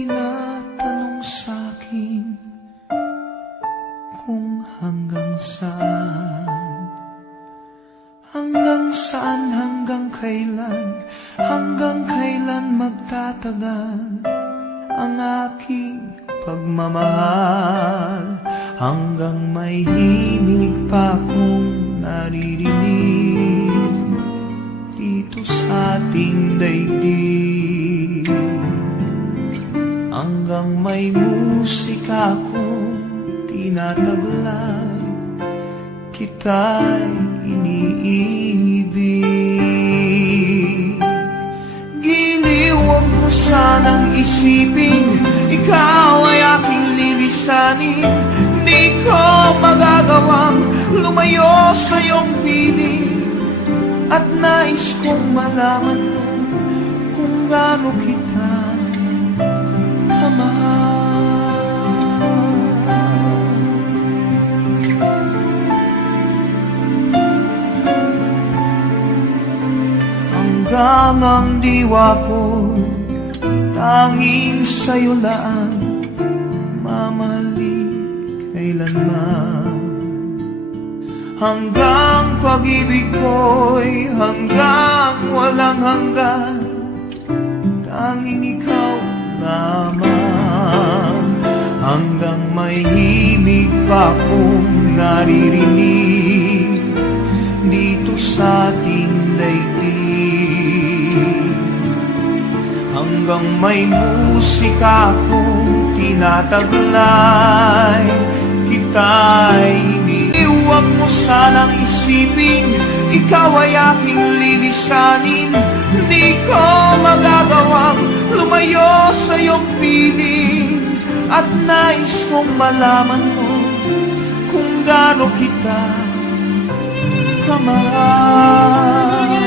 tinatanong sa'kin kung hanggang saan, hanggang kailan magtatagal ang aking pagmamahal, hanggang may himig pa akong naririnig dito sa ating daigdig, hanggang may musika akong tinataglay, kita'y iniibig. Giliw, huwag mo sanang isipin ikaw ay aking lilisanin. Di ko magagawang lumayo sa iyong piling, at nais kong malaman mo kung gaano kita kamahal. Hanggang ang diwa ko tanging sa'yo lang mamahalin kailanman, hanggang pag-ibig ko'y hanggang walang hanggan, tanging ikaw lamang, hanggang may himig pa akong naririnig dito sa ating daigdig, hanggang may musika akong tinataglay, kita'y iniiwan. Huwag mo sanang isipin ikaw ay aking lilisanin. Di ko magagawang lumayo sa iyong piling, at nais kong malaman mo kung gaano kita kamahal.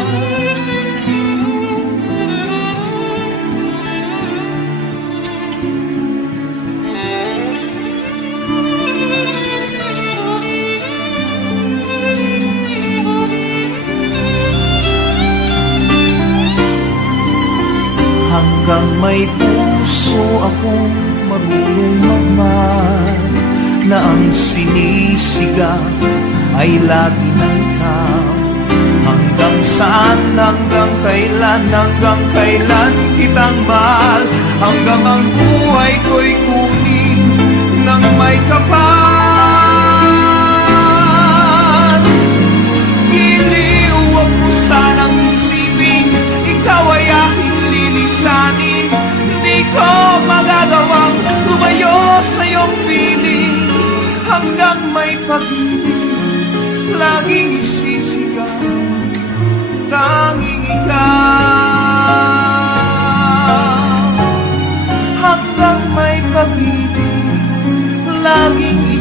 Hanggang may puso akong marunong magmahal, na ang sinisigaw ay lagi ng ikaw. Hanggang saan, hanggang kailan kitang mahal, hanggang ang buhay ko'y kunin ng may kapal. Giliw, huwag mo sanang isipin ikaw ay aking lilisanin. Di ko magagawang lumayo sa iyong piling, hanggang may pag-ibig laging isisigaw, tanging ikaw. Hanggang may pag-ibig laging